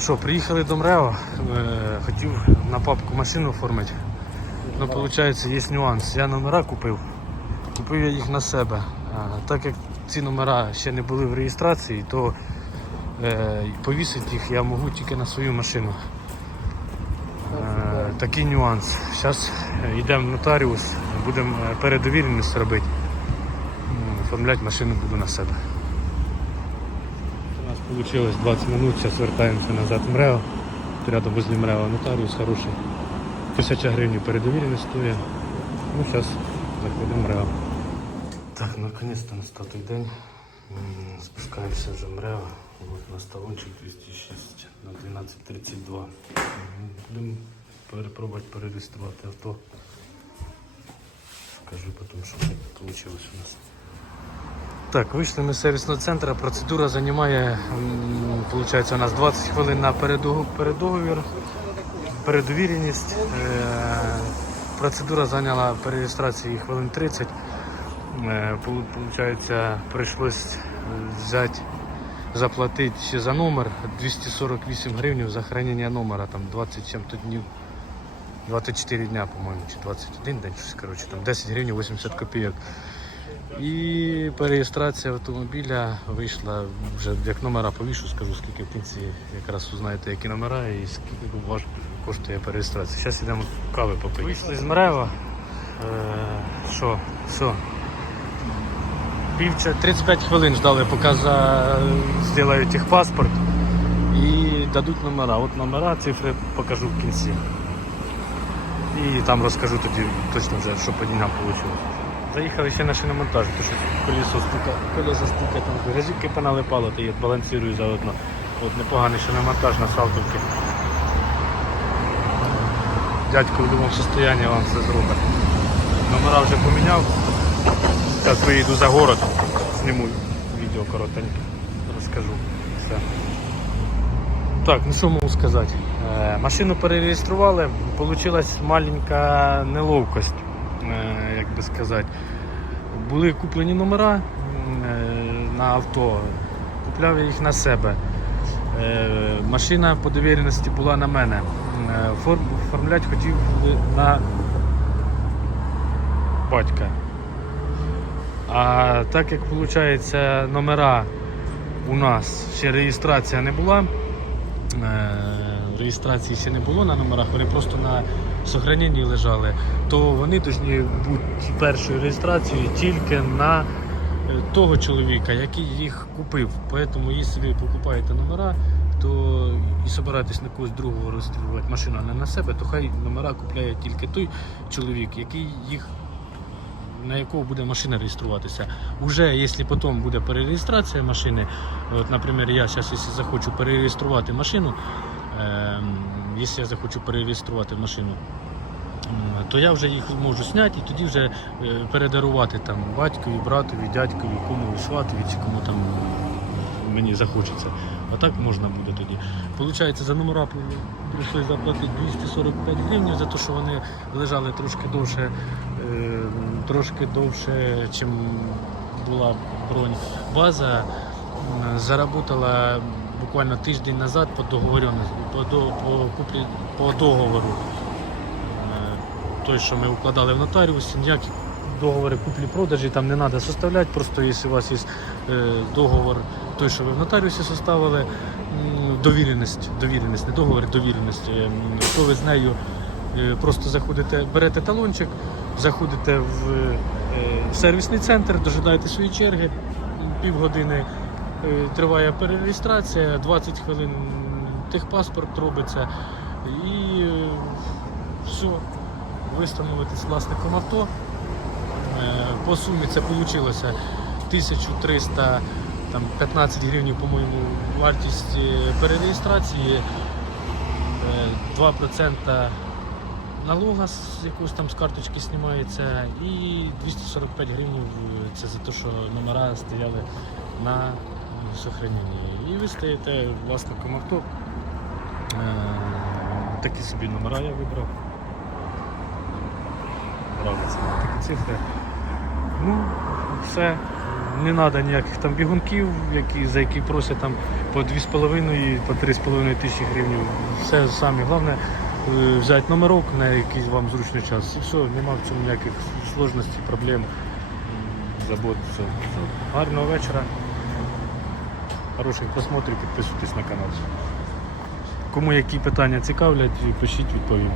Що, приїхали до МРЕО, е, хотів на папку машину оформити. Ну, виходить, є нюанс. Я номера купив, купив я їх на себе. А, так як ці номера ще не були в реєстрації, то е, повісити їх я можу тільки на свою машину. Е, такий нюанс. Зараз йдемо в нотаріус, будемо е, передовіреність робити. Оформляти машину буду на себе. У нас вийшло 20 минут, зараз вертаємося назад в МРЕО. Рядом возле МРЕО нотаріус хороший. Тисяча гривень передовіреність стоїть. Ну, зараз заходимо в МРЕО. Так, наконец-то настав той день. М, Спускаємося вже в МРЕО. От на столончик 206 на 12.32. М, Будемо перепробувати перереєструвати авто. Скажу потім, що вийшло у нас. Так, вийшли ми з сервісного центру. Процедура займає, виходить, у нас 20 хвилин на передоговір, передовіреність. Е, Процедура зайняла перереєстрації хвилин 30. Е, Получається, прийшлось взяти, заплатити ще за номер 248 гривень за хранення номера, там 20 чим-то днів. 24 дня, по-моєму, чи 21 день, щось коротше, там 10 гривень 80 копійок. І перереєстрація автомобіля вийшла вже як номера повішу, скажу скільки в кінці якраз узнаєте, які номера і скільки коштує перереєстрація. Зараз йдемо кави попити. Вийшли з Мрева. Е, Що, все. Півча 35 хвилин ждали, поки зроблять їх паспорт і дадуть номера. От номера, цифри покажу в кінці. І там розкажу тоді точно вже, що по дням вийшло. Заїхали ще на шиномонтаж, тому що колесо стука, колеса стука, там резинки поналипало, то я балансирую заодно. От непоганий шиномонтаж на Салтовці. Дядько в думав состоянні вам все зробить. Номера вже поміняв. Зараз виїду за город, зніму відео коротеньке, розкажу все. Так, ну що можу сказати? Е, машину перереєстрували, вийшла маленька неловкость, як би сказати. Були куплені номера е, на авто, купляв їх на себе. Е, машина по довіреності була на мене. Е, оформляти хотів на батька. А так як виходить, номера у нас ще реєстрація не була. е, Реєстрації ще не було на номерах, вони просто на сохраненні лежали, то вони повинні бути першою реєстрацією тільки на е, того чоловіка, який їх купив. Тому, якщо ви покупаєте номера, то і собираєтесь на когось другого реєструвати машину, а не на себе, то хай номера купляє тільки той чоловік, який їх на якого буде машина реєструватися. Уже якщо потім буде перереєстрація машини, от, наприклад, я зараз, якщо захочу перереєструвати машину, ем, якщо я захочу перереєструвати машину, то я вже їх можу зняти і тоді вже е, передарувати там батькові, братові, дядькові, кому сватові, чи кому там мені захочеться. А так можна буде тоді. Получається, за номера прийшли заплатити 245 гривень за те, що вони лежали трошки довше, е, трошки довше, чим була бронь. База заработала буквально тиждень назад по договоренності, по, по, по договору. Е, Той, що ми укладали в нотаріусі, ніякі договори куплі-продажі там не треба составляти, просто якщо у вас є е, договор, той, що ви в нотаріусі составили, довіреність, довіреність, не договор, довіреність, е, то ви з нею просто заходите, берете талончик, заходите в сервісний центр, дожидаєте свої черги, півгодини триває перереєстрація, 20 хвилин техпаспорт робиться і е, все, ви становитесь власником авто. Е, По сумі це вийшло 1315 гривень, по-моєму, вартість е, перереєстрації, е, 2% налога з якогось там з карточки знімається і 245 гривень е, це за те, що номера стояли на е, сохраненні. І ви стаєте власником авто. Е, Такі собі номера я вибрав. Нравиться такі цифри. Ну, все. Не треба ніяких там бігунків, які, за які просять там по 2,5, по 3,5 тисячі гривень. Все саме головне е, взяти номерок на якийсь вам зручний час. І все, нема в цьому ніяких сложностей, проблем, забот. Гарного вечора. Хороших просмотрів, підписуйтесь на канал. Кому які питання цікавлять, пишіть, відповім.